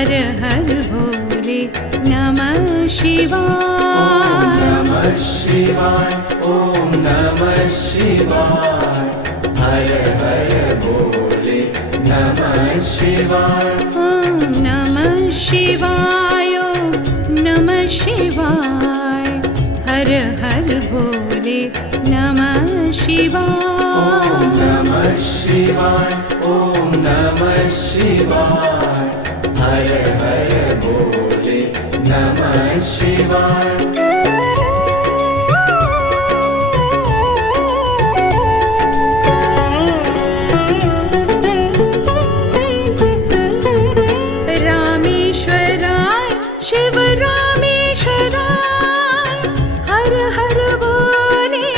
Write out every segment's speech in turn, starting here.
हर हर भोले नमः शिवाय। नमः शिवाय, ओम नमः शिवाय। हर हर भोले नमः शिवाय। ओम नमः शिवाय, ओम नमः शिवाय। हर हर भोले नमः शिवाय। ओम नमः शिवाय, ओम नमः शिवाय। हर हर भोले नमः शिवाय। रामेश्वराय शिव रामेश्वराय, हर हर भोले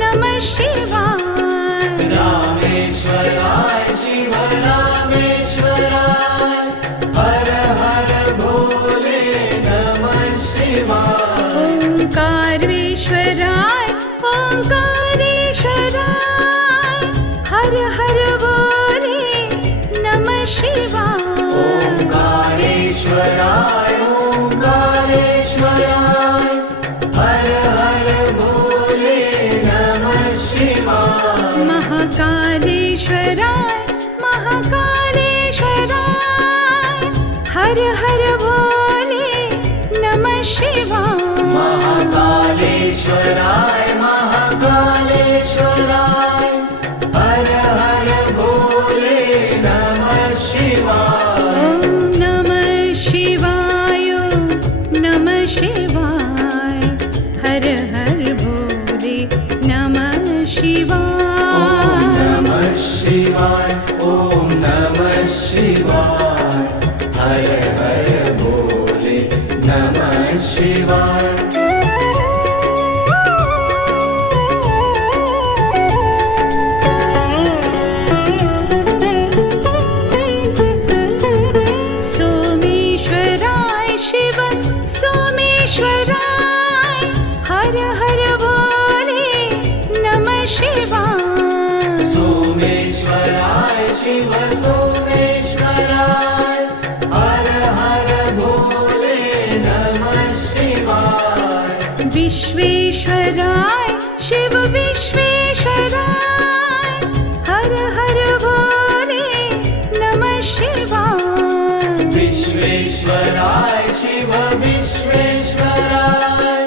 नमः शिवाय। रामेश्वराय शिव रामेश्वराय, हर हर भोले नमः शिवाय। ओंकारेश्वराय ओंकारेश्वराय, हर हर भोले नमः शिवाय। ओंकारेश्वराय ओंकारेश्वराय, हर हर भोले नमः शिवाय। महाकालेश्वराय महाकालेश्वराय, हर हर भोले नमः शिवाय। महाकालेश्वराय महाकालेश्वराय, हर हर भोले नमः शिवाय। ओम नमः शिवाय, ओम नमः शिवाय। हर हर भोले नमः शिवाय। ओम नमः शिवाय, ओम नमः शिवाय। हर हर भोले नमः शिवाय। सोमेश्वराय शिव सोमेश्वराय, हर हर भोले नमः शिवाय। सोमेश्वराय शिव सोमेश्वराय, हर हर भोले नमः शिवाय। विश्वेश्वराय शिव विश्वेश्वराय, हर हर भोले नमः शिवाय। विश्वेश्वराय शिव विश्वेश्वराय,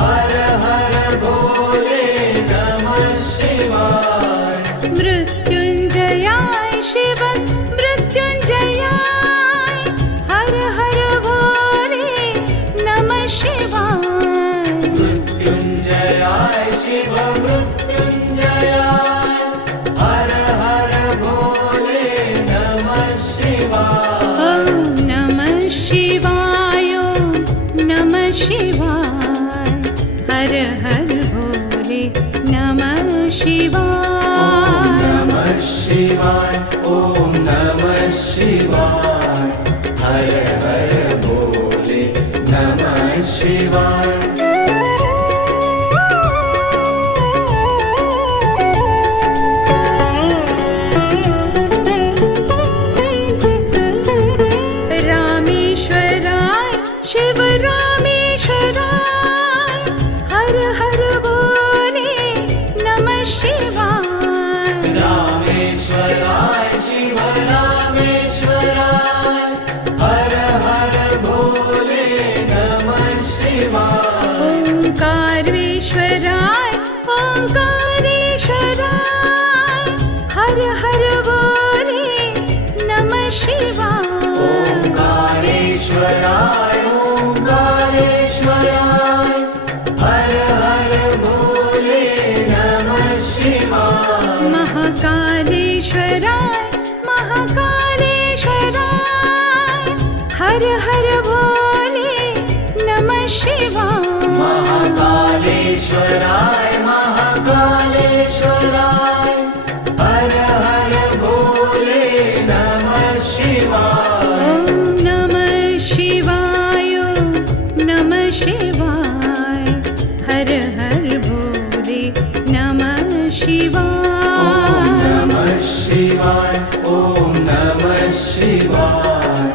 हर हर भोले नमः शिवाय। मृत्युंजयाय शिव मृत्युंजयाय, हर हर भोले नमः शिवाय। मृत्युंजयाय शिव मृत्युंजयाय, हर हर भोले नमः शिवाय। ओम नमः शिवाय, ओम नमः शिवाय। हर हर भोले नमः शिवाय। ओम नमः शिवाय, ओम नमः शिवाय। हर हर भोले नमः शिवाय। रामेश्वराय शिव रामेश्वराय, हर हर भोले नमः शिवाय। रामेश्वराय शिव रामेश्वराय, हर हर भोले नमः शिवाय। ओंकारेश्वराय ओंकारेश्वराय, हर हर भोले नमः शिवाय। ओंकारेश्वराय ओंकारेश्वराय, हर हर भोले नमः शिवाय। महाकालेश्वराय महाकालेश्वराय, हर हर भोले नमः शिवाय। महाकालेश्वराय महाकालेश्वराय, हर हर भोले नमः शिवाय। ओम नमः शिवाय, ओम नमः शिवाय। हर हर भोले नमः शिवाय। ओम नमः शिवाय, ओम नमः शिवाय।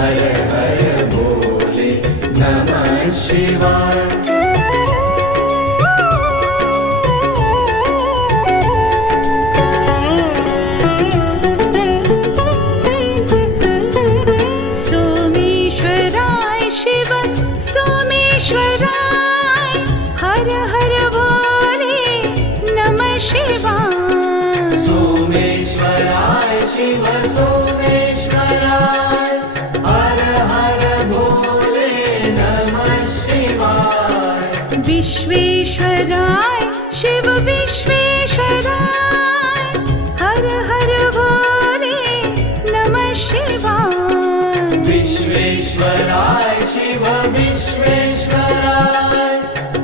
हर हर भोले नमः शिवाय सोमेश्वराय शिव सोमेश्वराय हर हर भोले नमः शिवाय सोमेश्वराय शिव सोमेश्वराय हर हर भोले नमः शिवाय विश्वेश्वराय शिव विश्वेश्वराय हर हर भोले नमः शिवाय विश्वेश्वराय शिव विश्वेश्वराय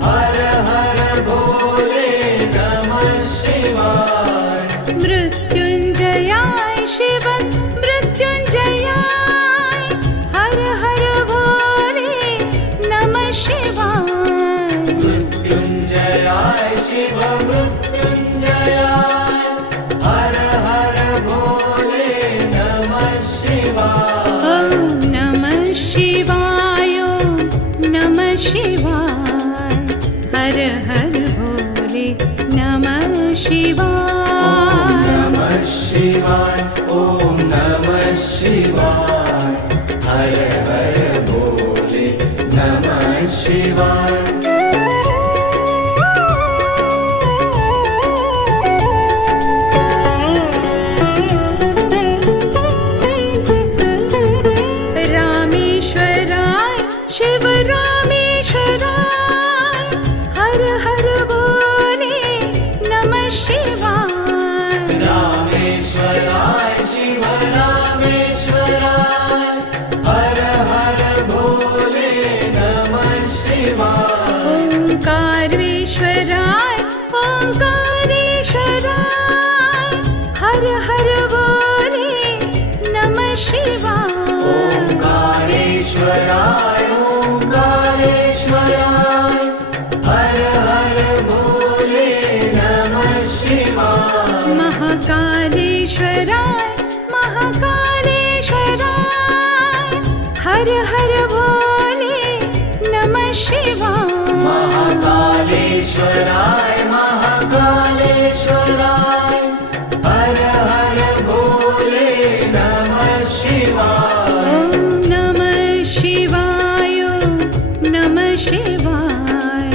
हर हर भोले नमः शिवाय मृत्युंजयाय शिव मृत्युंजयाय हर हर भोले नमः शिवाय मृत्युंजयाय शिव मृत्युंजयाय हर हर भोले नमः शिवाय ॐ नमः शिवाय नमः शिवाय हर हर भोले नमः शिवाय नमः शिवाय ओम नमः शिवाय हर हर भोले नमः शिवाय रामेश्वराय शिव रामेश्वराय हर हर भोले नमः शिवाय रामेश्वराय शिव रामेश्वराय हर हर भोले नमः शिवाय ओंकारेश्वराय ओंकारेश्वराय हर हर भोले नमः शिवाय ओंकारेश्वराय ओंकारेश्वराय हर हर भोले नमः शिवाय महाकालेश्वराय महाकालेश्वराय हर हर भोले नमः शिवाय महाकालेश्वराय महाकालेश्वराय हर हर भोले नमः शिवाय ॐ नमः शिवाय नमः शिवाय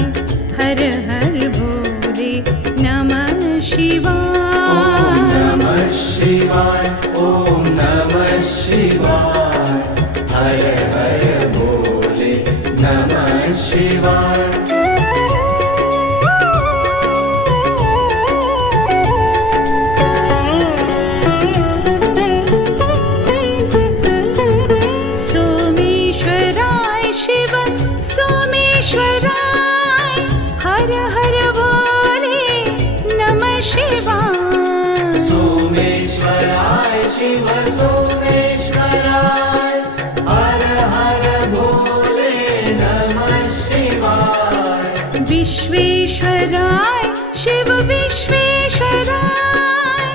हर हर भोले नमः शिवाय नमः शिवाय ओम नमः शिवाय हर हर भोले नमः शिवाय सोमेश्वराय शिव सोमेश्वराय हर हर भोले नमः शिवाय सोमेश्वराय शिव सोमेश्वराय हर हर भोले नमः शिवाय विश्वेश्वराय शिव विश्वेश्वराय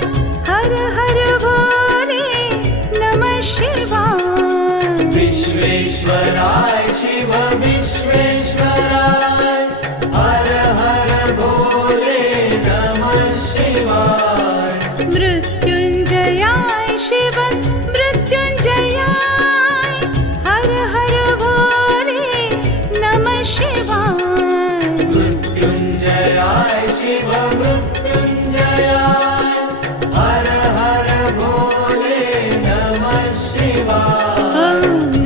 हर हर भोले नमः शिवाय विश्वेश्वराय शिव विश्वेश्वराय हर हर भोले नमः शिवाय मृत्युंजयाय शिव मृत्युंजयाय हर हर भोले नमः शिवाय मृत्युंजयाय शिव मृत्युंजयाय हर हर भोले नमः शिवाय ॐ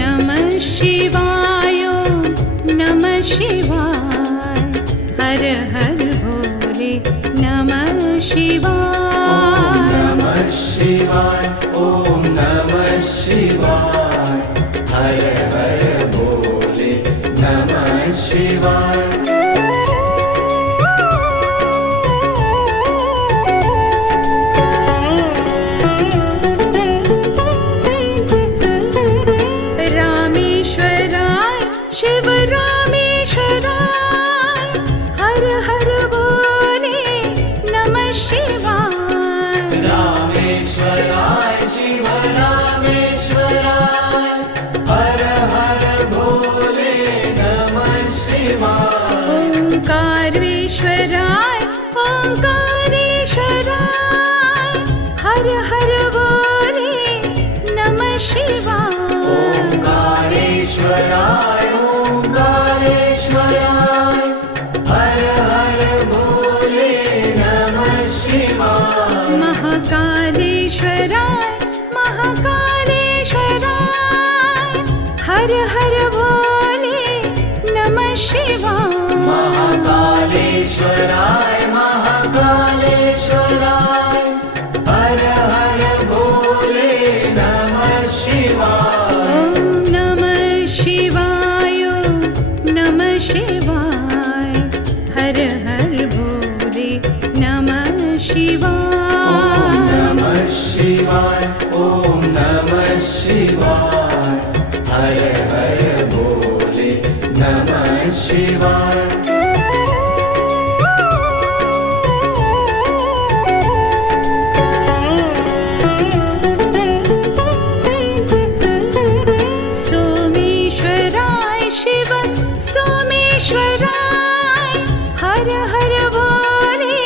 नमः शिवाय नमः शिवाय हर हर भोले नमः शिवाय नमः शिवाय ओम नमः शिवाय हर हर भोले नमः शिवाय रामेश्वराय शिव रामेश्वराय हर हर भोले नमः शिवाय रामेश्वराय शिव रामेश्वराय हर हर बोले नमः शिवाय ओंकारेश्वराय ओंकारेश्वराय हर हर भोले नमः शिवाय महाकालेश्वराय महाकालेश्वराय हर हर बोले नमः शिवाय महाकालेश्वराय महाकालेश्वराय हर हर भोले नमः शिवाय ॐ नमः शिवाय नमः शिवाय हर हर भोले नमः शिवाय नमः शिवाय ओम नमः शिवाय हर हर भोले नमः शिवाय सोमेश्वराय शिव सोमेश्वराय हर हर भोले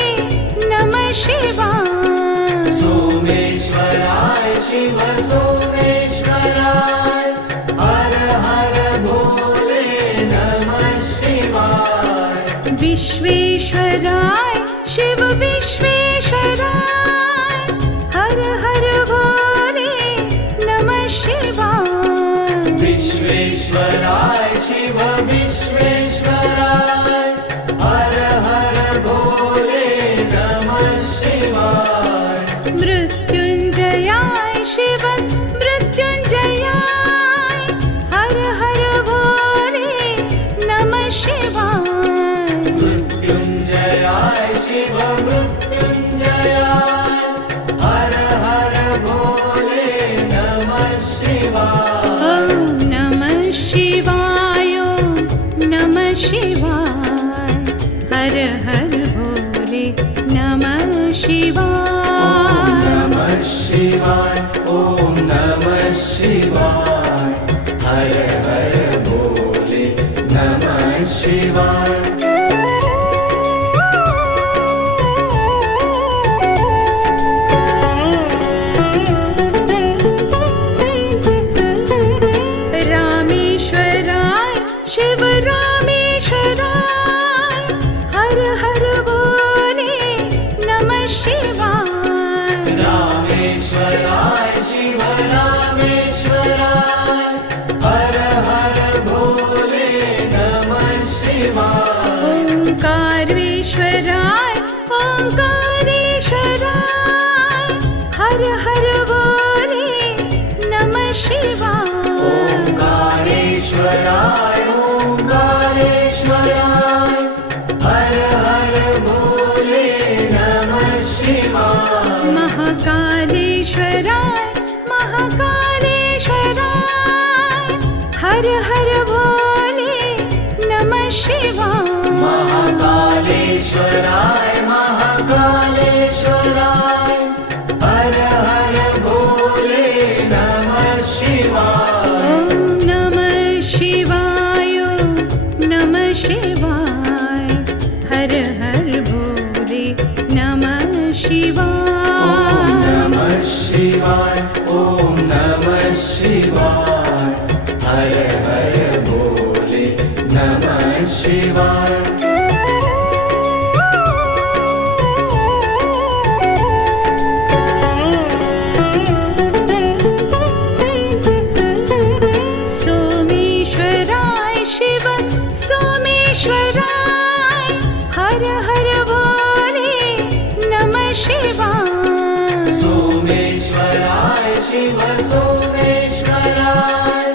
नमः शिवाय सोमेश्वराय शिव सोमेश्वराय हर हर भोले नमः शिवाय विश्वेश्वराय शिव विश्वेश्वराय हर हर भोले नमः शिवाय विश्वेश्वराय शिव विश्वेश्वराय हर हर भोले नमः शिवाय मृत्युंजयाय शिव मृत्युंजयाय हर हर भोले नमः शिवाय मृत्युंजयाय शिव मृत्युंजयाय हर हर भोले नमः शिवाय ॐ नमः शिवाय नमः शिवाय हर हर भोले नमः शिवाय नमः शिवाय ओम नमः शिवाय हर हर भोले नमः शिवाय रामेश्वराय शिव रामेश्वराय हर हर भोले नमः शिवाय रामेश्वराय शिव रामेश्वराय हर हर भोले नमः शिवाय ओंकारेश्वराय ओंकारेश्वराय हर हर भोले नमः शिवाय ओंकारेश्वराय ओंकारेश्वराय हर हर भोले नमः शिवाय महाकालेश्वराय महाकालेश्वराय हर हर भोले नमः शिवाय महाकालेश्वराय महाकालेश्वराय हर हर भोले नमः शिवाय ॐ नमः शिवाय नमः शिवाय हर हर भोले नमः शिवाय नमः शिवाय ओम नमः शिवाय हर हर भोले नमः शिवाय सोमेश्वराय शिव सोमेश्वराय हर हर भोले नमः शिवाय सोमेश्वराय शिव सोमेश्वराय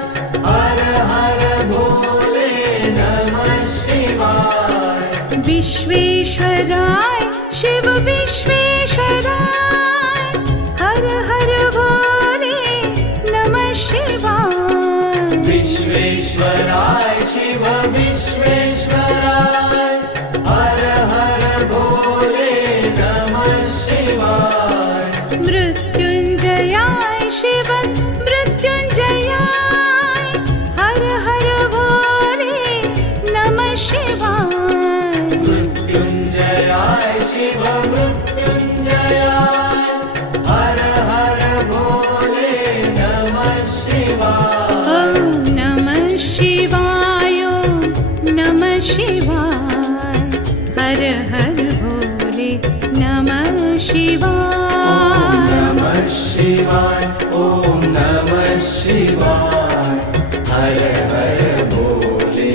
हर हर भोले नमः शिवाय विश्वेश्वराय शिव विश्वेश्वराय हर हर भोले नमः शिवाय विश्वेश्वराय शिव विश्वेश्वराय हर हर भोले नमः शिवाय मृत्युंजयाय शिव शिवाय हर हर भोले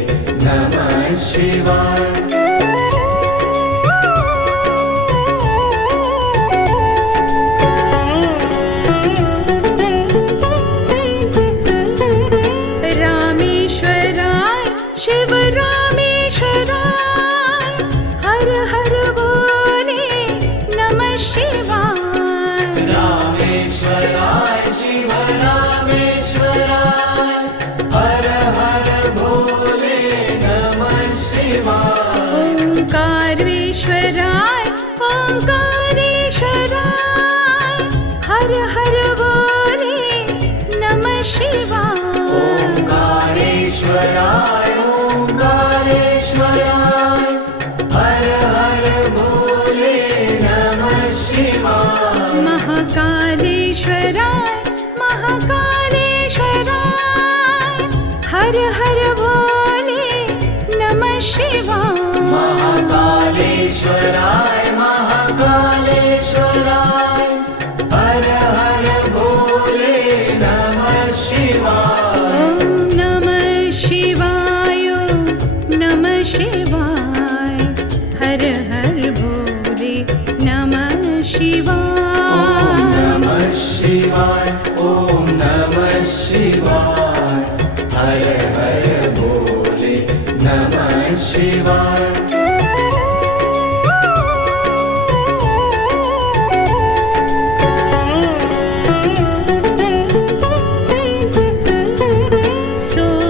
नमः शिवाय रामेश्वराय शिव रामेश्वराय हर हर भोले नमः शिवाय रामेश्वराय शिव रामेश्वराय हर हर भोले नमः शिवाय ओंकारेश्वराय ओंकारेश्वराय हर हर भोले नमः शिवाय ओंकारेश्वराय ओंकारेश्वराय हर हर भोले नमः शिवाय महाकालेश्वराय महाकालेश्वराय हर हर भोले नमः शिवाय महाकालेश्वराय महाकालेश्वराय हर हर भोले नमः शिवाय ॐ नमः शिवाय नमः शिवाय हर हर भोले नमः शिवाय नमः शिवाय ओम नमः शिवाय हर हर भोले नमः शिवाय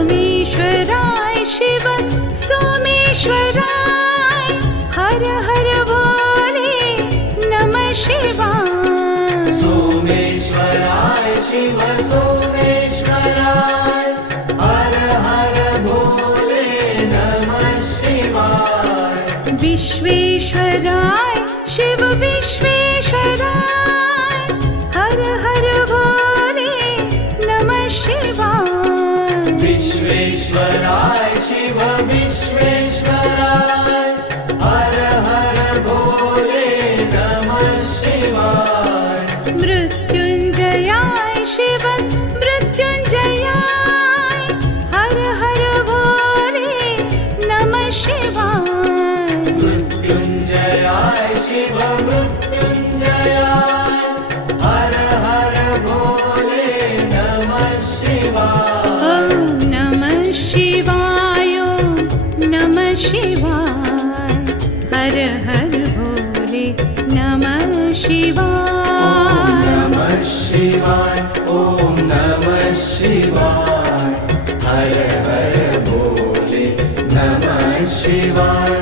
सोमेश्वराय शिव सोमेश्वराय हर हर भोले नमः शिवाय सोमेश्वराय शिव सोमेश्वराय हर हर भोले नमः शिवाय विश्वेश्वराय शिव विश्वेश्वराय हर हर भोले नमः शिवाय विश्वेश्वराय शिव विश्वेश्वराय हर हर भोले नमः शिवाय मृत्युंजयाय शिव मृत्युंजयाय हर हर भोले नमः शिवाय मृत्युंजयाय शिव मृत्युंजयाय हर हर भोले नमः शिवाय ॐ नमः शिवाय नमः शिवाय हर हर भोले नमः शिवाय नमः शिवाय ओम नमः शिवाय हर हर भोले नमः शिवाय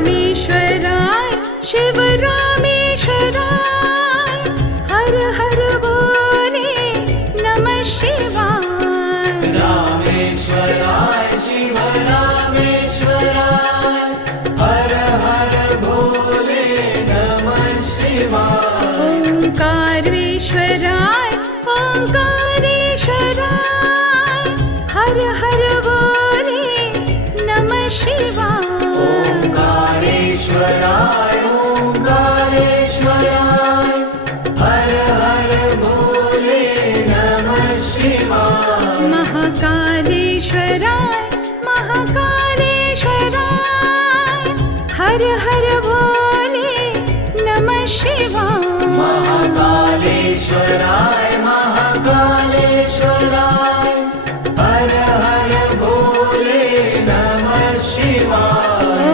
रामेश्वराय शिव रामेश्वराय हर हर भोले नमः शिवाय रामेश्वराय शिव रामेश्वराय हर हर भोले नमः शिवाय ओंकारेश्वराय ओंकारेश्वराय हर हर भोले नमः शिवाय ओंकारेश्वराय ओंकारेश्वराय हर हर भोले नमः शिवाय महाकालेश्वराय महाकालेश्वराय हर हर भोले नमः शिवाय महाकालेश्वराय महाकालेश्वराय हर हर भोले नमः शिवाय ॐ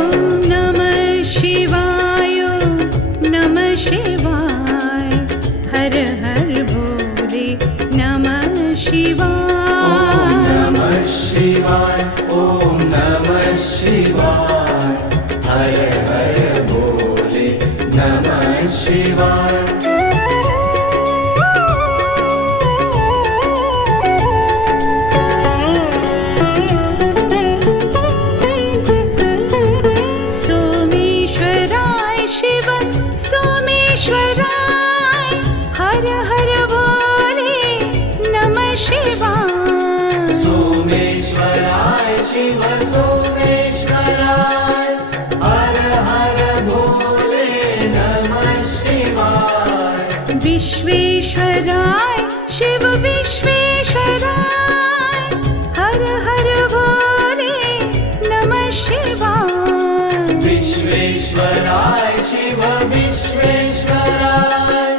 नमः शिवाय नमः शिवाय हर हर भोले नमः शिवाय नमः शिवाय ओम नमः शिवाय हर हर भोले नमः शिवाय सोमेश्वराय शिव सोमेश्वराय हर हर भोले नमः शिवाय सोमेश्वराय शिव सोमेश्वराय विश्वेश्वराय शिव विश्वेश्वराय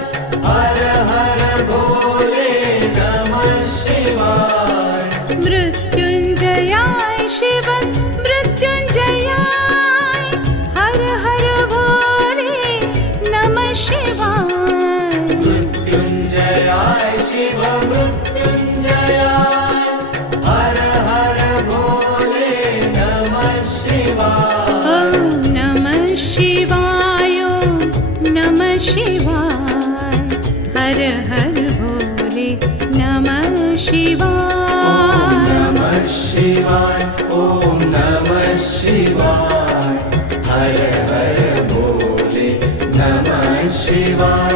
हर हर भोले नमः शिवाय मृत्युञ्जयाय शिव मृत्युञ्जयाय हर हर भोले नमः शिवाय मृत्युञ्जयाय शिव मृत्युञ्जयाय हर हर भोले नमः शिवाय ॐ नमः शिवाय नमः शिवाय हर हर भोले नमः शिवाय नमः शिवाय ॐ नमः शिवाय हर हर भोले नमः शिवाय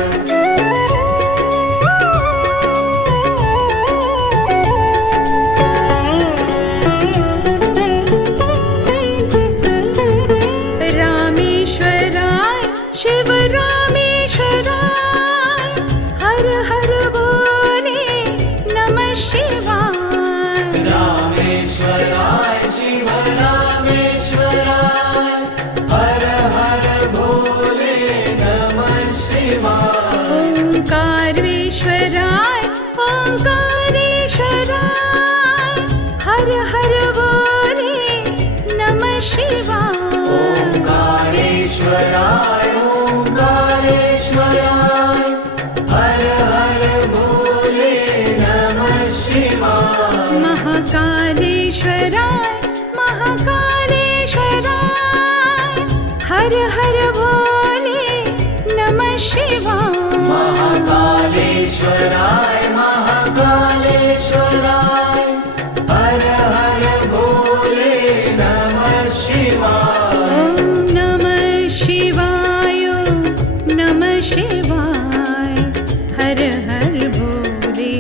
रामेश्वराय शिव रामेश्वराय हर हर भोले नमः शिवाय रामेश्वराय शिव रामेश्वराय हर हर भोले नमः शिवाय ओंकारेश्वराय ओंकारेश्वराय हर हर भोले नमः शिवाय ओंकारेश्वराय ओंकारेश्वराय हर हर भोले नमः शिवाय महाकालेश्वराय महाकालेश्वराय हर हर भोले नमः शिवाय महाकालेश्वराय महाकालेश्वराय हर हर भोले नमः शिवाय ॐ नमः शिवाय नमः शिवाय हर हर भोले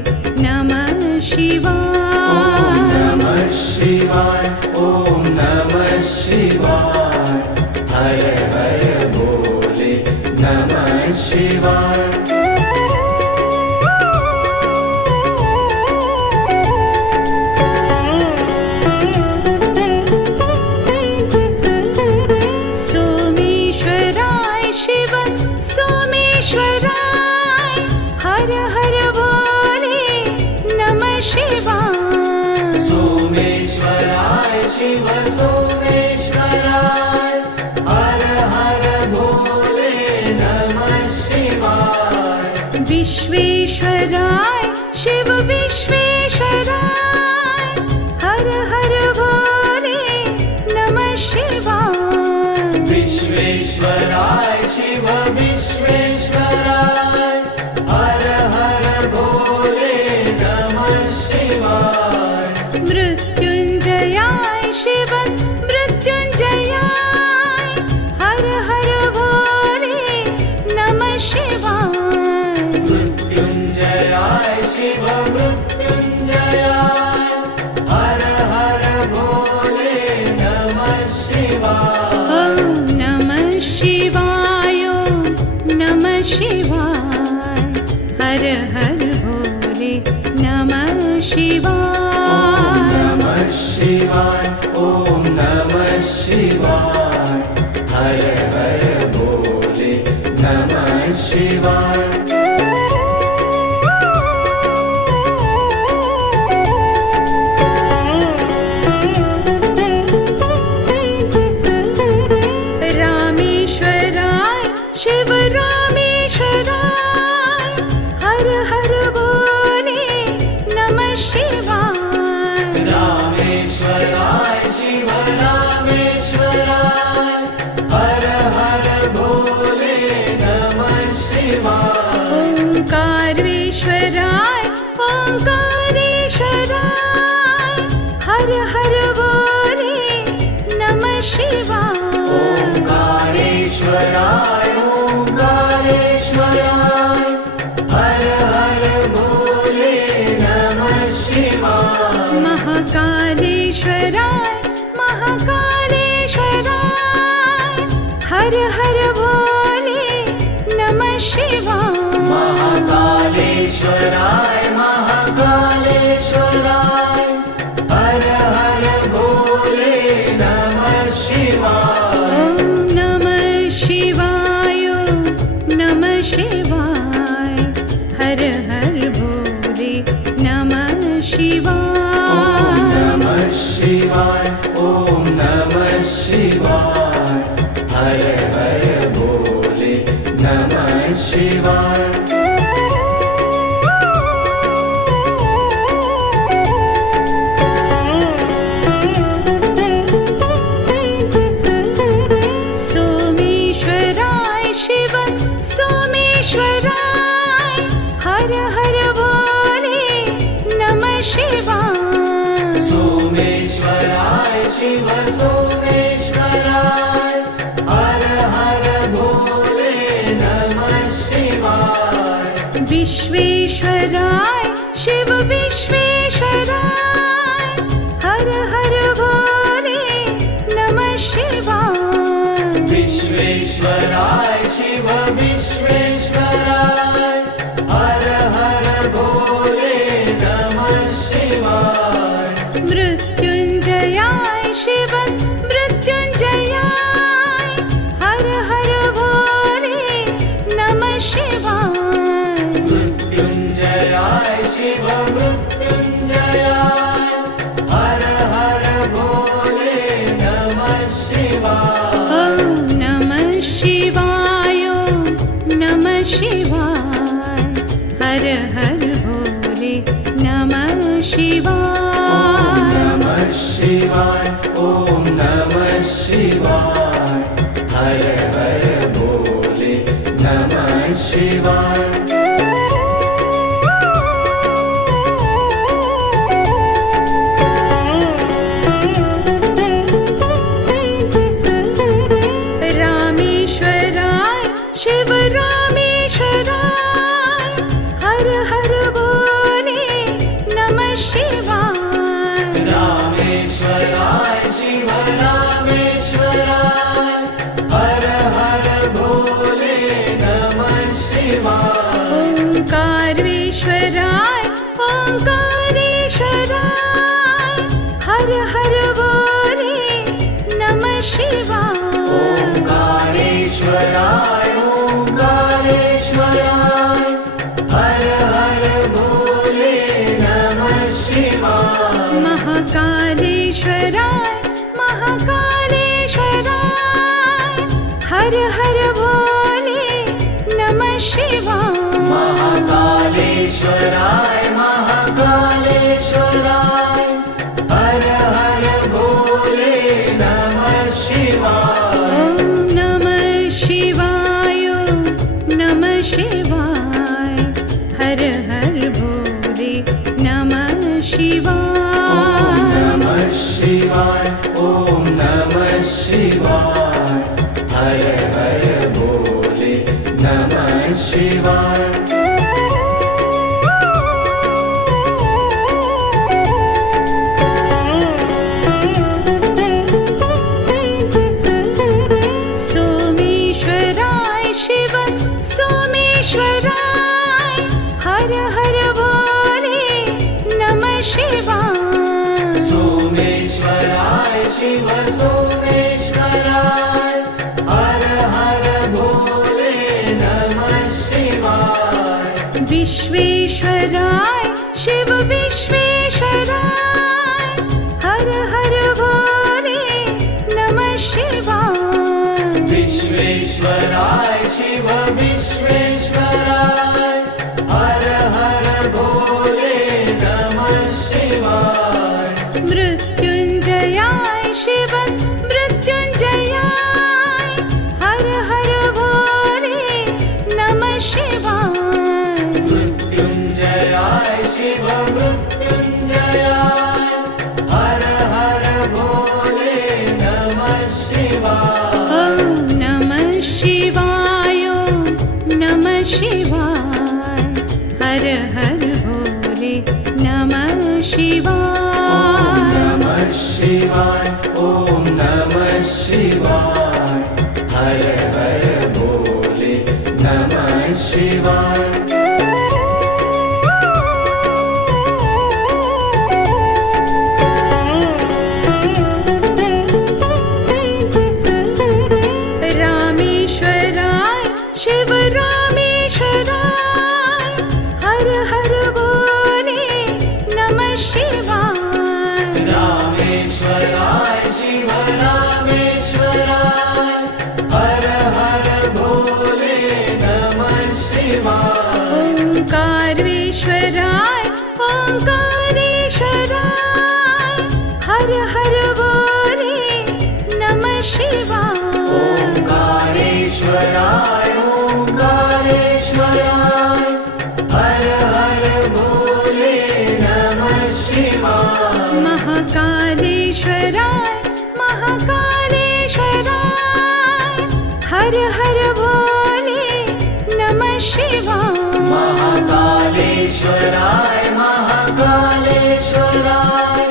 नमः शिवाय नमः शिवाय ॐ नमः शिवाय हर हर भोले नमः शिवाय सोमेश्वराय शिव सोमेश्वराय हर हर भोले नमः शिवाय सोमेश्वराय शिव सोमेश्वराय हर हर भोले नमः शिवाय विश्वेश्वराय शिव विश्वेश्वराय हर हर भोले नमः शिवाय विश्वेश्वराय शिव विश्वेश्वराय हर हर भोले नमः शिवाय मृत्युञ्जयाय शिव मृत्युञ्जयाय हर हर भोले नमः शिवाय मृत्युञ्जयाय शिव मृत्युञ्जयाय हर हर भोले नमः शिवाय ॐ नमः शिवाय नमः शिवाय हर हर भोले नमः शिवाय नमः शिवाय ॐ नमः शिवाय हर हर भोले नमः शिवाय रामेश्वराय शिव रामेश्वराय हर हर भोले नमः शिवाय रामेश्वराय शिव रामेश्वराय हर हर भोले नमः शिवाय ओंकारेश्वराय ओंकारेश्वराय हर हर भोले नमः शिवाय ओंकारेश्वराय ओंकारेश्वराय हर हर भोले नमः शिवाय सोमेश्वराय शिव सोमेश्वराय हर हर भोले नमः शिवाय सोमेश्वराय शिव सोमेश्वराय हर हर भोले नमः शिवाय विश्वेश्वराय शिव विश्वेश्वराय हर हर भोले नमः शिवाय विश्वेश्वराय शिव विश्वेश्वराय हर हर भोले नमः शिवाय मृत्युंजयाय शिव मृत्युंजयाय हर हर भोले नमः शिवाय मृत्युंजयाय शिव मृत्युंजयाय हर हर भोले नमः शिवाय ॐ नमः शिवाय नमः शिवाय हर हर भोले नमः शिवाय नमः शिवाय ओम नमः शिवाय हर हर भोले नमः शिवाय रामेश्वराय शिव रामेश्वराय हर हर भोले नमः शिवाय रामेश्वराय शिव रामेश्वराय हर हर भोले नमः शिवाय ओंकारेश्वराय ओंकारेश्वराय हर हर भोले नमः शिवाय ओंकारेश्वराय ओंकारेश्वराय हर हर भोले नमः शिवाय महाकालेश्वराय महाकालेश्वराय हर हर भोले नमः शिवाय महाकालेश्वराय महाकालेश्वराय हर हर भोले नमः शिवाय ॐ नमः शिवाय नमः शिवाय हर हर भोले नमः शिवाय नमः शिवाय ओम नमः शिवाय हर हर भोले नमः शिवाय सोमेश्वराय शिव सोमेश्वराय हर हर भोले नमः शिवाय सोमेश्वराय शिव सोमेश्वराय हर हर भोले नमः शिवाय विश्वेश्वराय शिव विश्वेश्वराय हर हर भोले नमः शिवाय विश्वेश्वराय शिव विश्वेश्वराय हर हर भोले नमः शिवाय मृत्युंजयाय शिव मृत्युंजयाय हर हर भोले नमः शिवाय मृत्युंजयाय शिव मृत्युंजयाय हर हर भोले नमः शिवाय ॐ नमः शिवाय नमः शिवाय हर हर भोले नमः शिवाय नमः शिवाय ओम नमः शिवाय हर हर भोले नमः शिवाय रामेश्वराय शिव रामेश्वराय हर हर भोले नमः शिवाय रामेश्वराय शिव रामेश्वराय हर हर भोले नमः शिवाय महाकालेश्वराय महाकालेश्वराय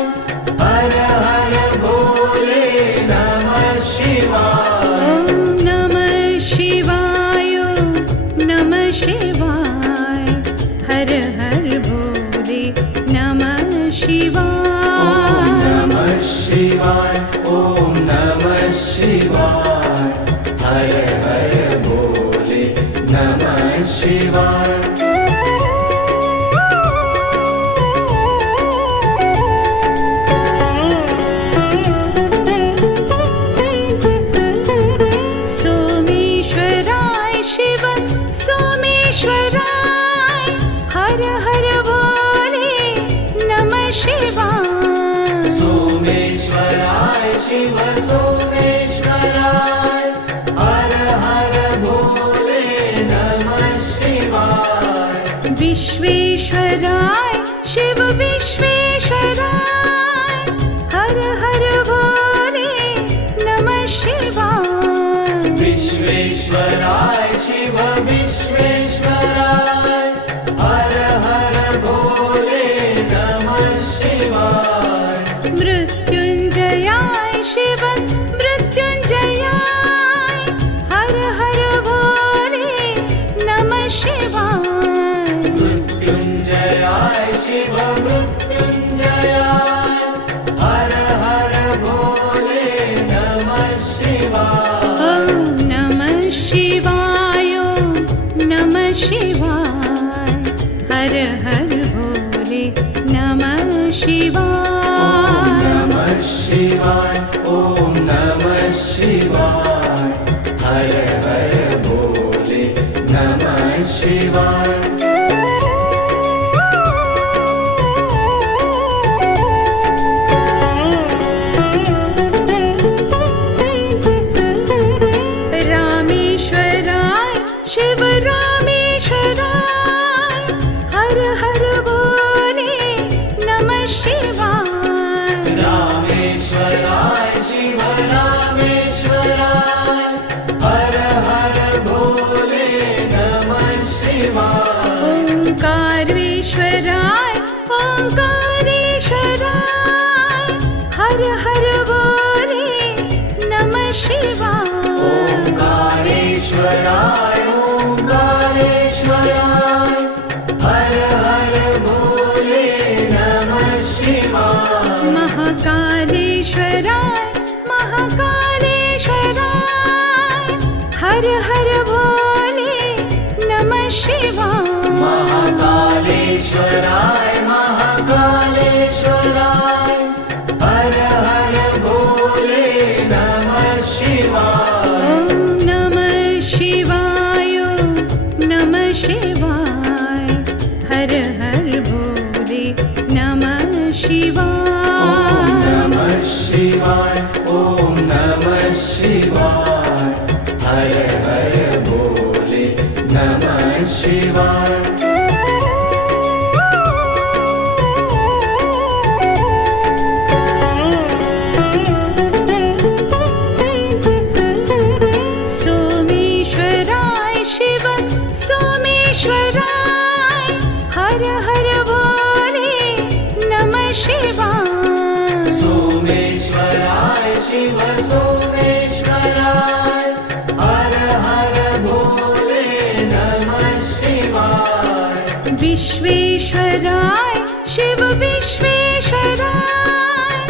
हर हर भोले नमः शिवाय ॐ नमः शिवाय नमः शिवाय हर हर भोले नमः शिवाय नमः शिवाय ॐ नमः शिवाय हर हर भोले नमः शिवाय सोमेश्वराय शिव सोमेश्वराय हर हर भोले नमः शिवाय सोमेश्वराय शिव सोमेश्वराय हर हर भोले नमः शिवाय विश्वेश्वराय शिव विश्वेश्वराय हर हर भोले नमः शिवाय विश्वेश्वराय शिव विश्वेश्वराय हर हर भोले नमः शिवाय मृत्युंजयाय शिव मृत्युंजयाय हर हर भोले नमः शिवाय मृत्युंजयाय शिव मृत्युंजयाय हर हर भोले नमः शिवाय ॐ नमः शिवाय नमः शिवाय हर हर भोले नमः शिवाय नमः शिवाय ॐ नमः शिवाय हर हर भोले नमः शिवाय रामेश्वराय शिव रामेश्वराय हर हर भोले नमः शिवाय रामेश्वराय शिव रामेश्वराय हर हर भोले नमः शिवाय ओंकारेश्वराय ओंकारेश्वराय हर हर भोले नमः शिवाय ओंकारेश्वराय ओंकारेश्वराय हर हर भोले नमः शिवाय महाकालेश्वराय महाकालेश्वराय हर हर भोले नमः शिवाय महाकालेश्वराय महाकालेश्वराय हर हर भोले नमः शिवाय ॐ नमः शिवाय नमः शिवाय हर हर भोले नमः शिवाय नमः शिवाय ॐ नमः शिवाय हर हर भोले नमः शिवाय सोमेश्वराय शिव सोमेश्वराय हर हर भोले नमः शिवाय सोमेश्वराय शिव सोमेश्वराय हर हर भोले नमः शिवाय विश्वेश्वराय शिव विश्वेश्वराय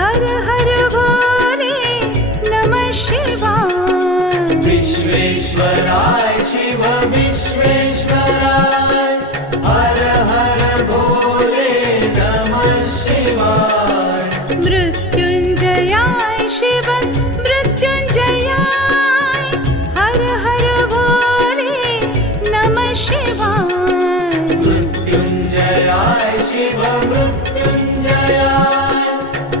हर हर भोले नमः शिवाय विश्वेश्वराय शिव विश्वेश्वराय हर हर भोले नमः शिवाय मृत्युंजयाय शिव मृत्युंजयाय हर हर भोले नमः शिवाय मृत्युंजयाय शिव मृत्युंजयाय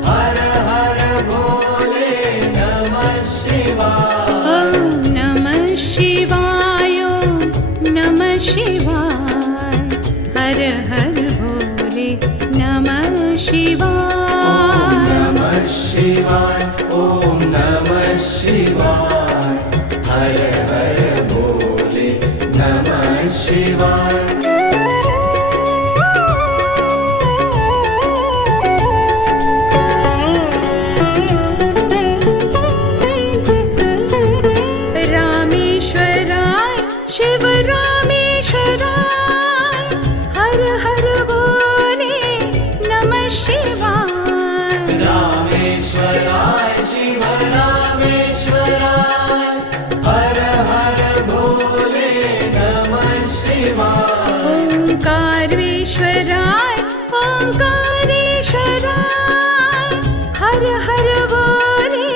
हर हर भोले नमः शिवाय ॐ नमः शिवाय नमः शिवाय हर हर भोले नमः शिवाय नमः शिवाय ॐ नमः शिवाय हर शिवाय रामेश्वराय शिव रामेश्वराय हर हर बोले नमः शिवाय रामेश्वराय शिव रामेश्वराय हर हर भोले नमः शिवाय ओंकारेश्वराय ओंकारेश्वराय हर हर बोले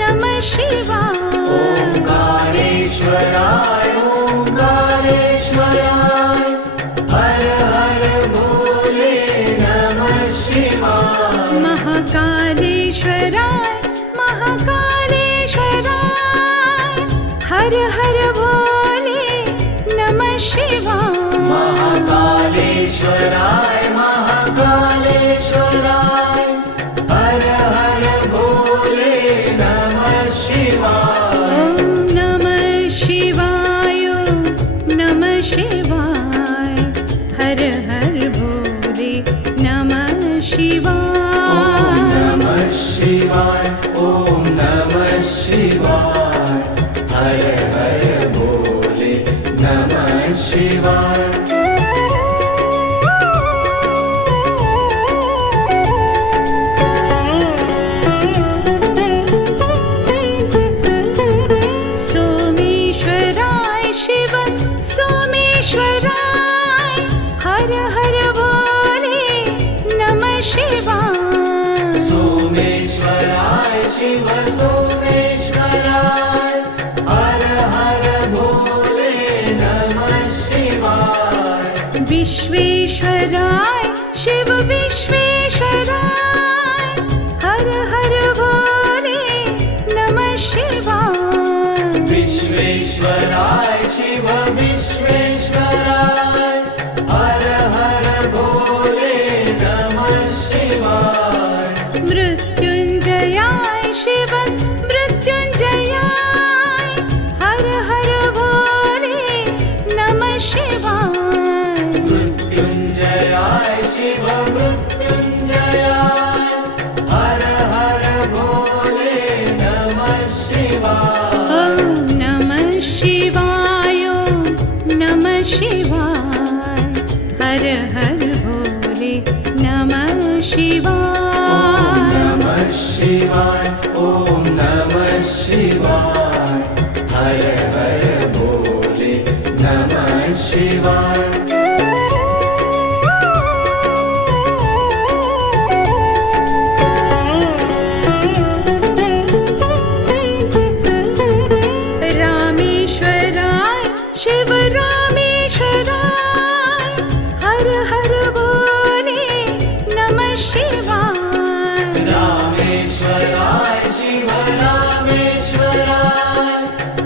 नमः शिवाय ओंकारेश्वराय ओंकारेश्वराय हर हर भोले नमः शिवाय महाकालेश्वराय महाकालेश्वराय हर हर बोले नमः शिवाय महाकालेश्वराय महाकालेश्वराय हर हर भोले नमः शिवाय ॐ नमः शिवाय नमः शिवाय हर हर भोले नमः शिवाय नमः शिवाय ओम नमः शिवाय हर हर भोले नमः शिवाय सोमेश्वराय शिव सोमेश्वराय हर हर भोले नमः शिवाय सोमेश्वराय शिव सोमेश्वराय हर हर भोले नमः शिवाय विश्वेश्वराय शिव विश्वेश्वराय हर हर भोले नमः शिवाय विश्वेश्वराय शिव विश्वेश्वराय हर हर भोले नमः शिवाय मृत्युंजयाय शिव मृत्युंजयाय हर हर भोले नमः शिवाय मृत्युंजयाय शिव मृत्युंजयाय हर हर भोले नमः शिवाय ॐ नमः शिवाय नमः शिवाय हर हर भोले नमः शिवाय नमः शिवाय ओम नमः शिवाय हर हर भोले नमः शिवाय रामेश्वराय शिव रामेश्वराय हर हर बोले नमः शिवाय रामेश्वराय शिव रामेश्वराय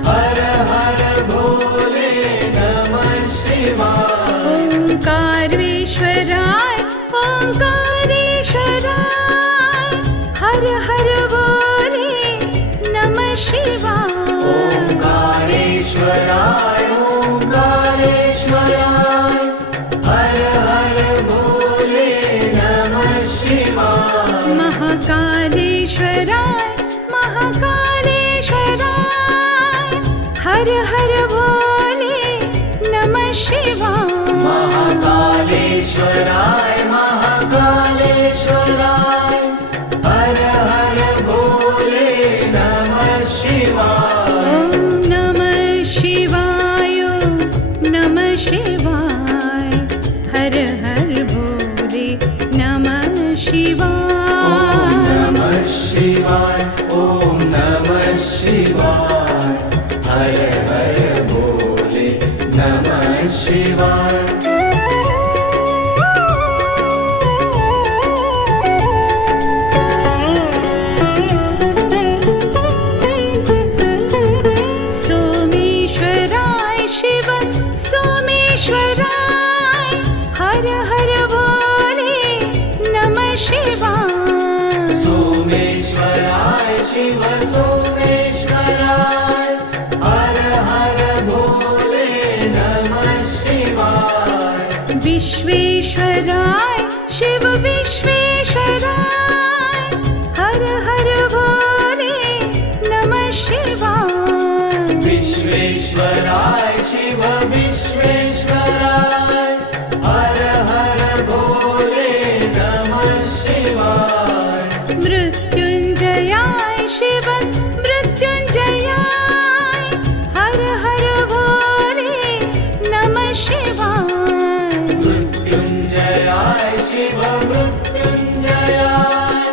हर हर भोले नमः शिवाय ओंकारेश्वराय ओंकारेश्वराय हर हर बोले नमः शिवाय ओंकारेश्वराय ओंकारेश्वराय हर हर भोले नमः शिवाय महाकालेश्वराय महाकालेश्वराय हर हर भोले नमः शिवाय महाकालेश्वराय महाकालेश्वराय हर हर भोले नमः शिवाय ॐ नमः शिवाय नमः शिवाय हर हर भोले नमः शिवाय नमः शिवाय ओम नमः शिवाय हर हर भोले नमः शिवाय सोमेश्वराय शिव सोमेश्वराय हर हर भोले नमः शिवाय सोमेश्वराय शिव सोमेश्वराय हर हर भोले नमः शिव विश्वेश्वराय हर हर भोले नमः शिवाय विश्वेश्वराय शिव विश्वेश्वराय हर हर भोले नमः शिवाय मृत्युंजयाय शिव मृत्युंजयाय हर हर भोले नमः शिवाय मृत्युंजयाय शिव मृत्युंजयाय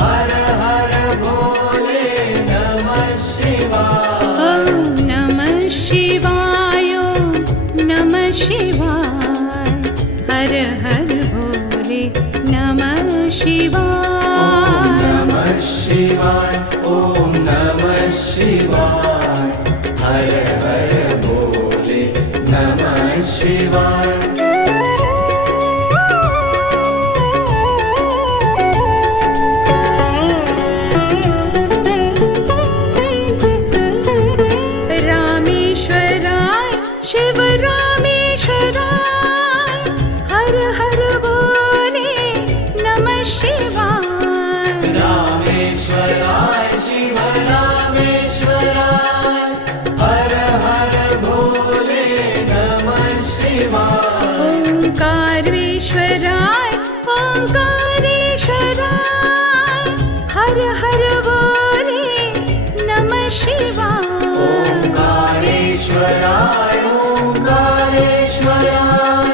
हर हर भोले नमः शिवाय ॐ नमः शिवाय नमः शिवाय हर हर भोले नमः शिवाय नमः शिवाय ओम नमः शिवाय हर हर भोले नमः शिवाय रामेश्वराय शिव रामेश्वराय हर हर भोले नमः शिवाय रामेश्वराय शिव रामेश्वराय हर हर भोले नमः शिवाय ओंकारेश्वराय ओंकारेश्वराय हर हर भोले नमः शिवाय ओंकारेश्वराय ओंकारेश्वराय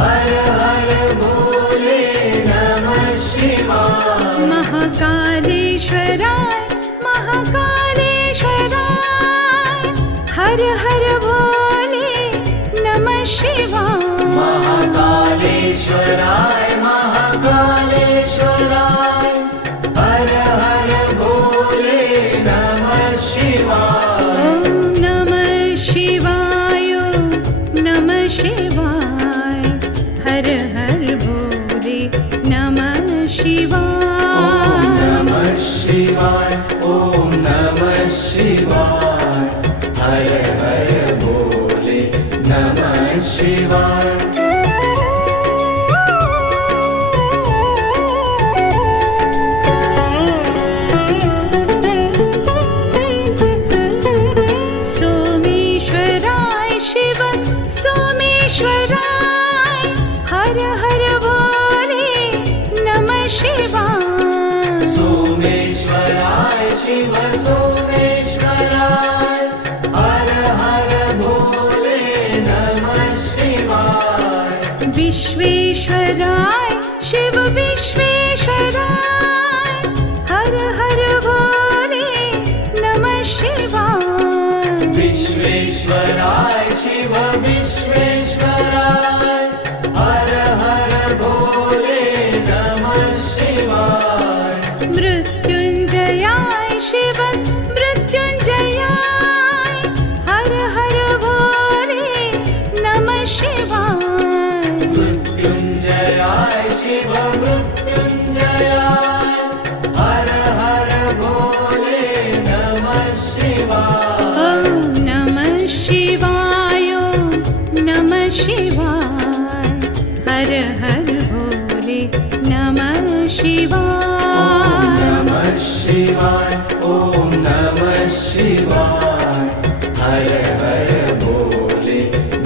हर हर भोले नमः शिवाय महाकालेश्वराय महाकालेश्वराय हर हर भोले नमः शिवाय महाकालेश्वराय महाकालेश्वराय हर हर भोले नमः शिवाय ॐ नमः शिवाय नमः शिवाय हर हर भोले नमः शिवाय नमः शिवाय ओम नमः शिवाय हर हर भोले नमः शिवाय सोमेश्वराय शिव सोमेश्वराय हर हर भोले नमः शिवाय सोमेश्वराय शिव सोमेश्वराय हर हर भोले नमः शिवाय विश्वेश्वराय शिव विश्वेश्वराय हर हर भोले नमः शिवाय विश्वेश्वराय शिव विश्वेश्वराय हर हर भोले नमः शिवाय मृत्युंजयाय शिव मृत्युंजयाय हर हर भोले नमः शिवाय मृत्युंजयाय शिव मृत्युंजयाय हर हर भोले नमः शिवाय ॐ नमः शिवाय नमः शिवाय हर हर भोले नमः शिवाय नमः शिवाय ओम नमः शिवाय हर हर भोले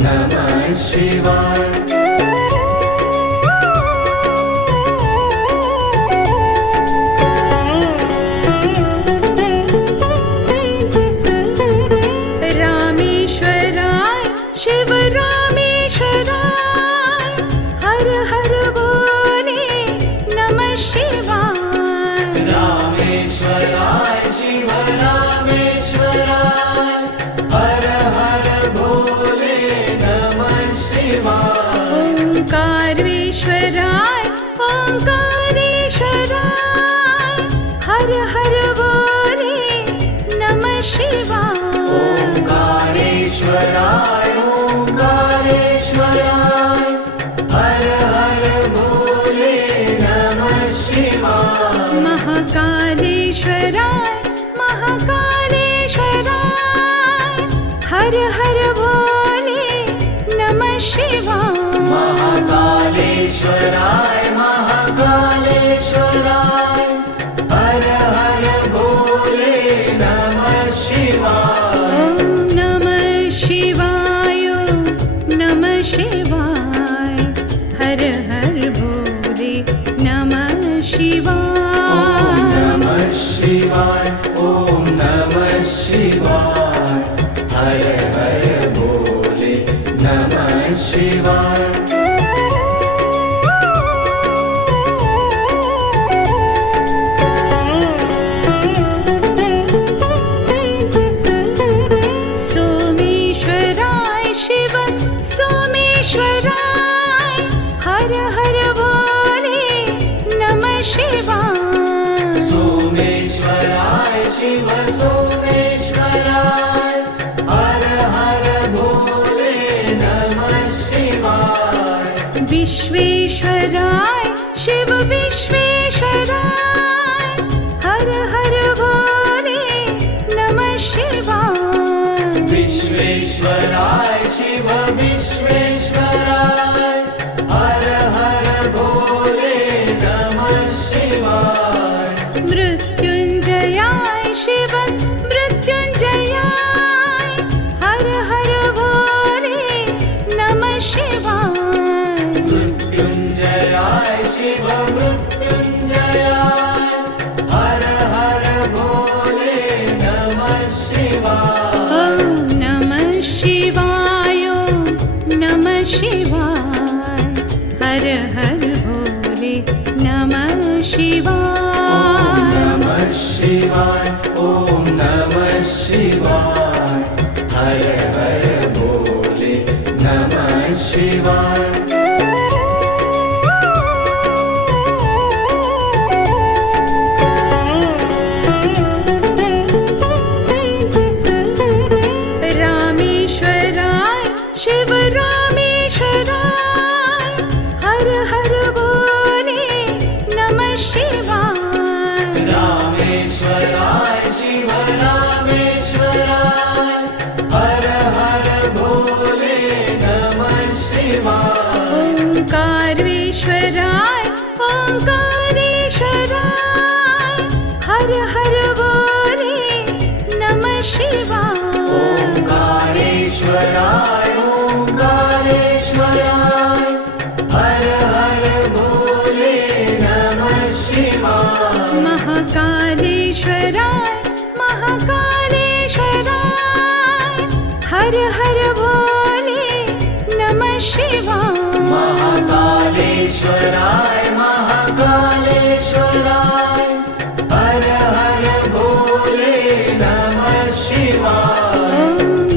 नमः शिवाय रामेश्वराय शिव रामेश्वराय हर हर भोले नमः शिवाय रामेश्वराय शिव रामेश्वराय हर हर भोले नमः शिवाय ओंकारेश्वराय ओंकारेश्वराय हर हर भोले नमः शिवाय ओंकारेश्वराय ओंकारेश्वराय हर हर भोले नमः शिवाय महाकालेश्वराय महाकालेश्वराय हर हर भोले नमः शिवाय महाकालेश्वराय हर हर भोले नमः शिवाय सोमेश्वराय शिव सोमेश्वराय हर हर भोले नमः शिवाय सोमेश्वराय शिव सोमेश्वराय हर हर भोले नमः शिवाय विश्वेश्वराय शिव विश्वेश्वराय हर हर भोले नमः शिवाय विश्वेश्वराय शिव विश्वेश्वराय हर हर भोले नमः शिवाय मृत्युंजयाय शिव मृत्युंजयाय हर हर भोले नमः शिवाय मृत्युंजयाय शिव मृत्युंजयाय हर हर भोले नमः शिवाय ॐ नमः शिवाय ॐ नमः शिवाय हर हर भोले नमः शिवाय नमः शिवाय ओम नमः शिवाय हर हर भोले नमः शिवाय रामेश्वराय शिव रामेश्वराय हर हर भोले नमः शिवाय रामेश्वराय शिव रामेश्वराय हर हर भोले नमः शिवाय ओंकारेश्वराय ओंकारेश्वराय हर हर भोले नमः शिवाय ओंकारेश्वराय ओंकारेश्वराय हर हर भोले नमः शिवाय महाकालेश्वराय महाकालेश्वराय हर हर भोले नमः शिवाय महाकालेश्वराय महाकालेश्वराय हर हर भोले नमः शिवाय ॐ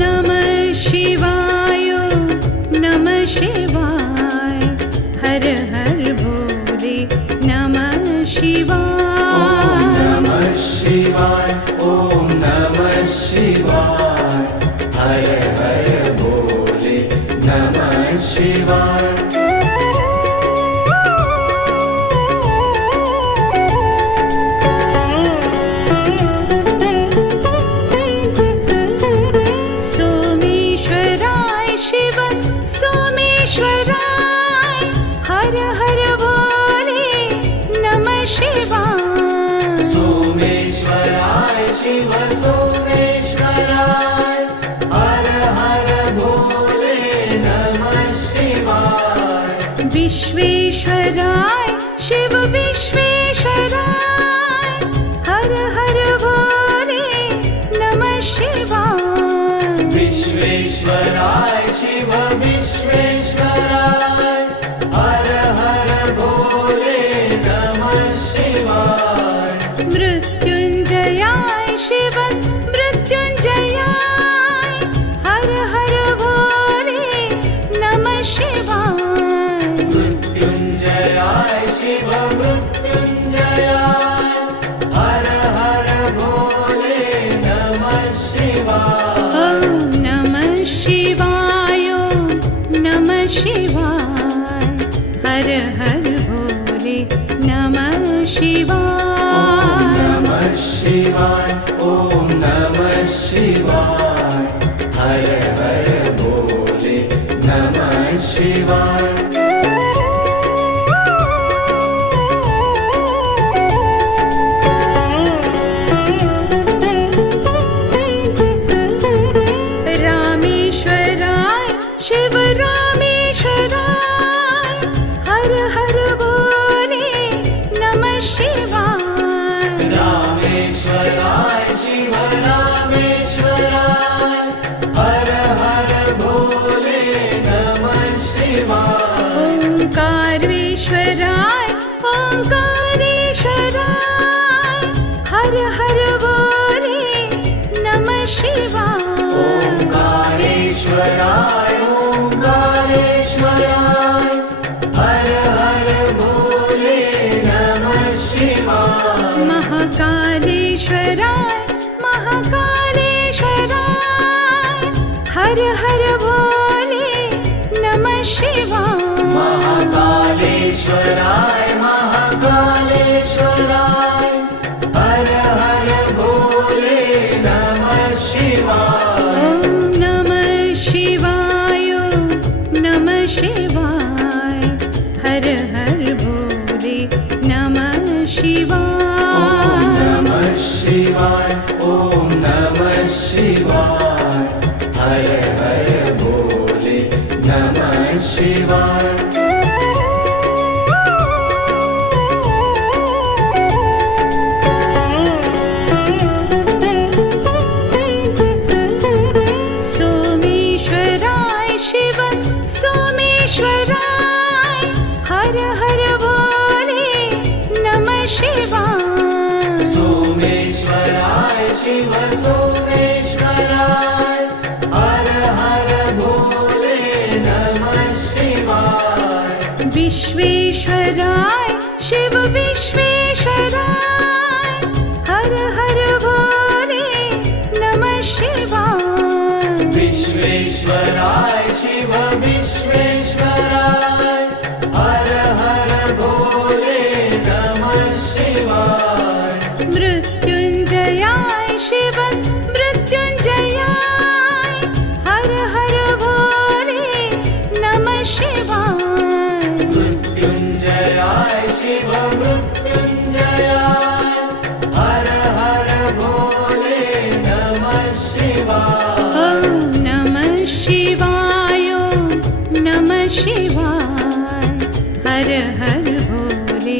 नमः शिवाय ॐ नमः शिवाय हर हर भोले नमः शिवाय नमः शिवाय ओम नमः शिवाय हर हर भोले नमः शिवाय सोमेश्वराय शिव सोमेश्वराय हर हर भोले नमः शिवाय सोमेश्वराय शिव सोमेश्वराय हर हर भोले नमः शिवाय विश्वेश्वराय शिव विश्वेश्वराय हर हर भोले नमः शिवाय विश्वेश्वराय शिव विश्वेश्वराय हर हर भोले नमः शिवाय मृत्युंजयाय शिव मृत्युंजयाय हर हर भोले नमः शिवाय मृत्युंजयाय शिव मृत्युंजयाय हर हर भोले नमः शिवाय ॐ नमः शिवाय ॐ नमः शिवाय हर हर भोले नमः शिवाय नमः शिवाय ओम नमः शिवाय हर हर भोले नमः शिवाय रामेश्वराय शिव रामेश्वराय हर हर भोले नमः शिवाय रामेश्वराय शिव रामेश्वराय हर हर भोले नमः शिवाय महाकालेश्वराय महाकालेश्वराय हर हर भोले नमः शिवाय ॐ नमः शिवाय नमः शिवाय हर हर भोले नमः शिवाय नमः शिवाय ॐ नमः शिवाय हर हर भोले नमः शिवाय सोमेश्वराय शिव सोमेश्वराय हर हर भोले नमः शिवाय सोमेश्वराय शिव सोमेश्वराय हर हर भोले नमः शिवाय विश्वेश्वराय शिव विश्वेश्वराय हर हर भोले नमः शिवाय विश्वेश्वराय शिव विश्वेश्वराय हर हर भोले नमः शिवाय मृत्युंजयाय शिव मृत्युंजयाय हर हर भोले नमः शिवाय मृत्युंजयाय शिव मृत्युंजयाय हर हर भोले नमः शिवाय ॐ नमः शिवाय नमः शिवाय हर हर भोले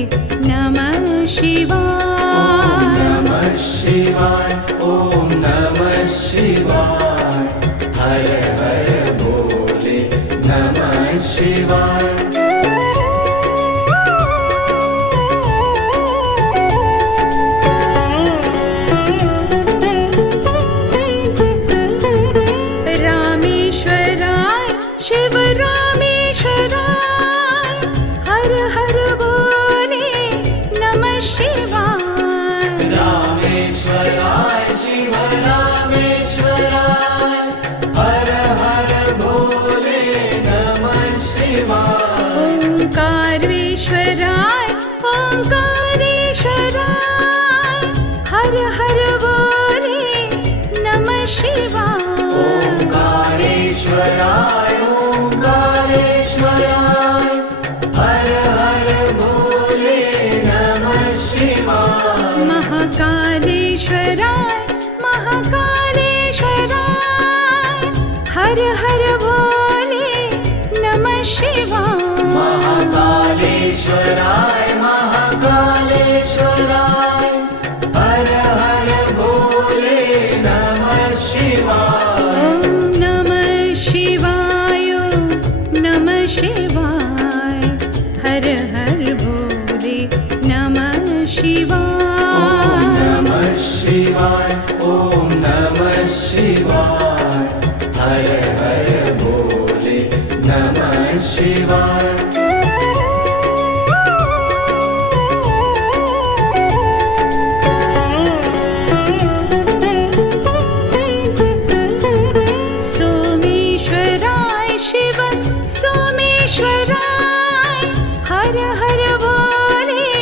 नमः शिवाय नमः शिवाय ॐ नमः शिवाय हर हर भोले नमः शिवाय रामेश्वराय शिव रामेश्वराय हर हर भोले नमः शिवाय रामेश्वराय शिव रामेश्वराय हर हर भोले नमः शिवाय ओंकारेश्वराय ओंकारेश्वराय हर हर भोले नमः शिवाय ओंकारेश्वराय ओंकारेश्वराय हर हर भोले नमः शिवाय महाकालेश्वराय महाकालेश्वराय हर हर भोले नमः शिवाय महाकालेश्वराय महाकालेश्वराय हर हर भोले नमः शिवाय ॐ नमः शिवाय नमः शिवाय हर हर भोले नमः शिवाय नमः शिवाय ॐ नमः शिवाय हर हर भोले नमः शिवाय सोमेश्वराय शिव सोमेश्वराय हर हर भोले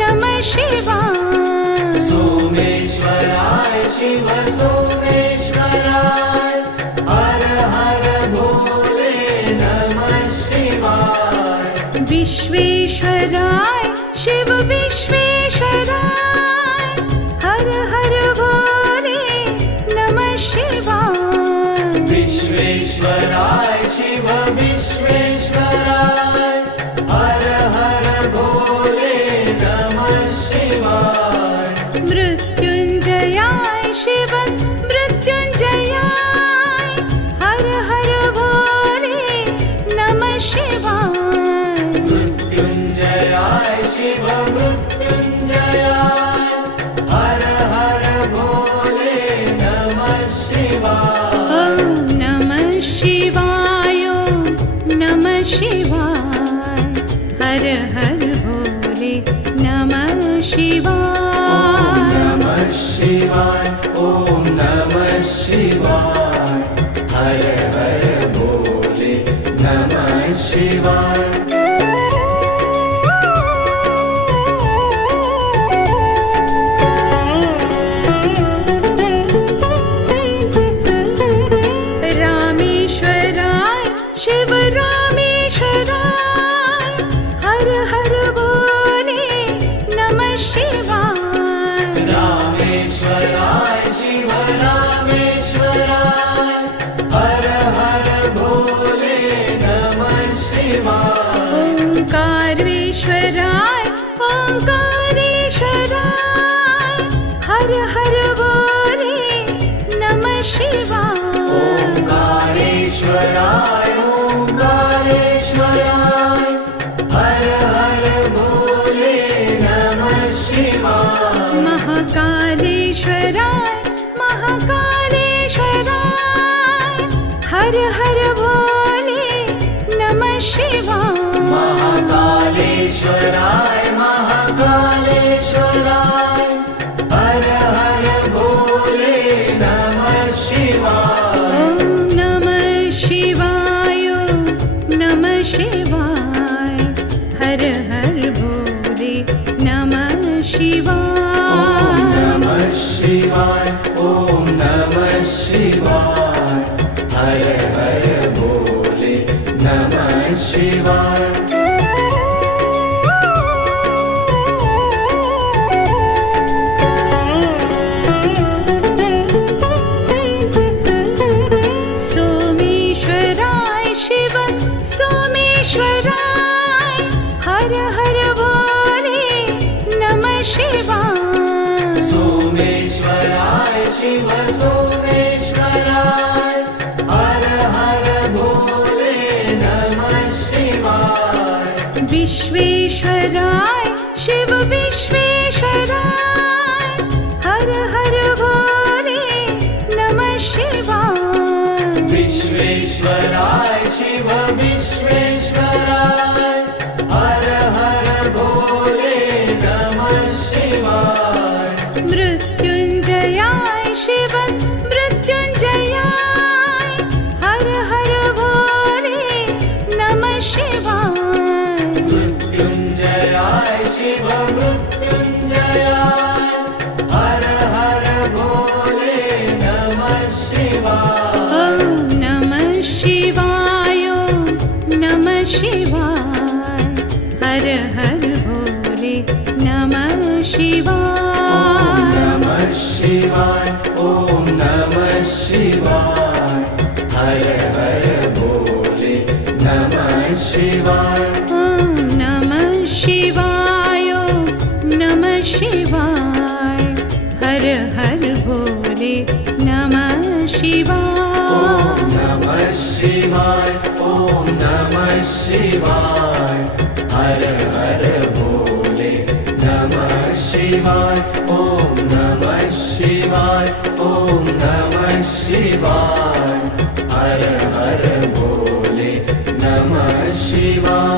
नमः शिवाय सोमेश्वराय शिव सोमेश्वराय हर हर भोले नमः शिवाय विश्वेश्वराय शिव विश्वेश्वराय हर हर भोले नमः शिवाय विश्वेश्वराय शिव विश्वेश्वराय हर हर भोले नमः शिवाय मृत्युंजयाय शिव मृत्युंजयाय हर हर भोले नमः शिवाय मृत्युंजयाय शिव मृत्युंजयाय हर हर भोले नमः शिवाय ॐ नमः शिवाय नमः शिवाय हर हर भोले नमः शिवाय नमः शिवाय ॐ नमः शिवाय हर शिवाय रामेश्वराय शिव रामेश्वराय हर हर बोले नमः शिवाय रामेश्वराय शिव रामेश्वराय हर हर भोले नमः शिवाय ओंकारेश्वराय ओंकारेश्वराय हर हर बोले नमः शिवाय ओंकारेश्वराय ओंकारेश्वराय हर हर भोले नमः शिवाय महाकालेश्वराय महाकालेश्वराय हर हर भोले नमः शिवाय महाकालेश्वराय महाकालेश्वराय हर हर भोले नमः शिवाय ॐ नमः शिवाय नमः शिवाय हर हर भोले नमः शिवाय नमः शिवाय ओम नमः शिवाय हर हर भोले नमः शिवाय सोमेश्वराय शिव सोमेश्वराय हर हर भोले नमः शिवाय सोमेश्वराय शिव सोमेश्वराय हर हर भोले नमः शिवाय विश्वेश्वराय शिव विश्वेश्वराय हर हर भोले नमः शिवाय विश्वेश्वराय शिव विश्वेश्वराय हर हर भोले नमः शिवाय मृत्युंजयाय शिव मृत्युंजयाय हर हर भोले नमः शिवाय मृत्युंजयाय शिव मृत्युंजयाय हर हर भोले नमः शिवाय ॐ नमः शिवाय नमः शिवाय हर हर भोले नमः शिवाय नमः शिवाय ओम नमः शिवाय हर हर भोले नमः शिवाय ॐ नमः शिवाय नमः शिवाय हर हर भोले नमः शिवाय नमः शिवाय ओम नमः शिवाय हर हर भोले नमः शिवाय ओम नमः शिवाय ओम नमः शिवाय हर हर भोले नमः शिवाय